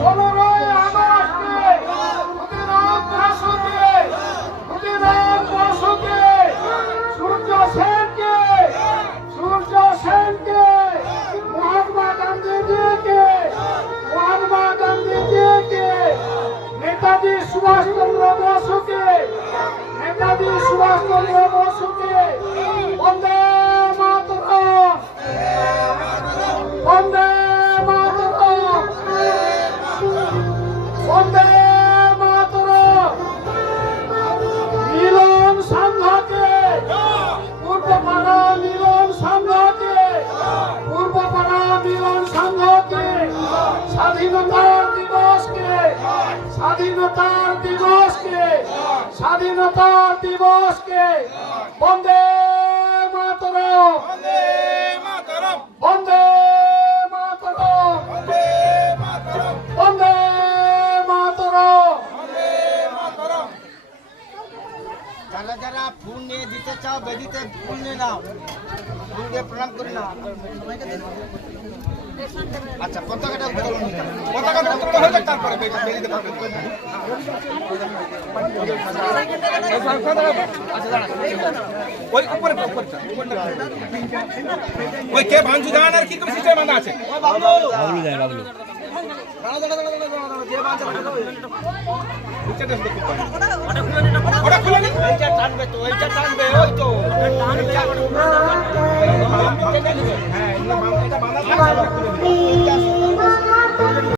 15ই আগস্টে ক্ষুদিরাম বসুকে সূর্য সেনকে মহাত্মা গান্ধীজিকে নেতাজি সুভাষচন্দ্র বসুকে বন্দে মাতরম, বন্দে মাতরম, বন্দে মাতরম। মিলন সংঘকে পূর্বপাড়া মিলন সংঘকে স্বাধীনতার দিবসকে বন্দে মাতরম, বন্দে মাতরম, বন্দে মাতরম। যারা যারা ফুল নিয়ে দিতে চাও বেদিতে ফুল নিয়ে নাও, ফুল দিয়ে প্রণাম করে নাও। আচ্ছা, পতাকাটা উত্তোলন হয়ে যাক, তারপরে বেদিতে ওই কে ভাঙচু দাঁড়ান আর কি করে সিস্টেম বাঁধা আছে? ওটা খুলে নি, এইটা টানবে তো, এইটা টানবে, ওই তো হ্যাঁ, এটা বাঁধা থাকে, খুলে দিন।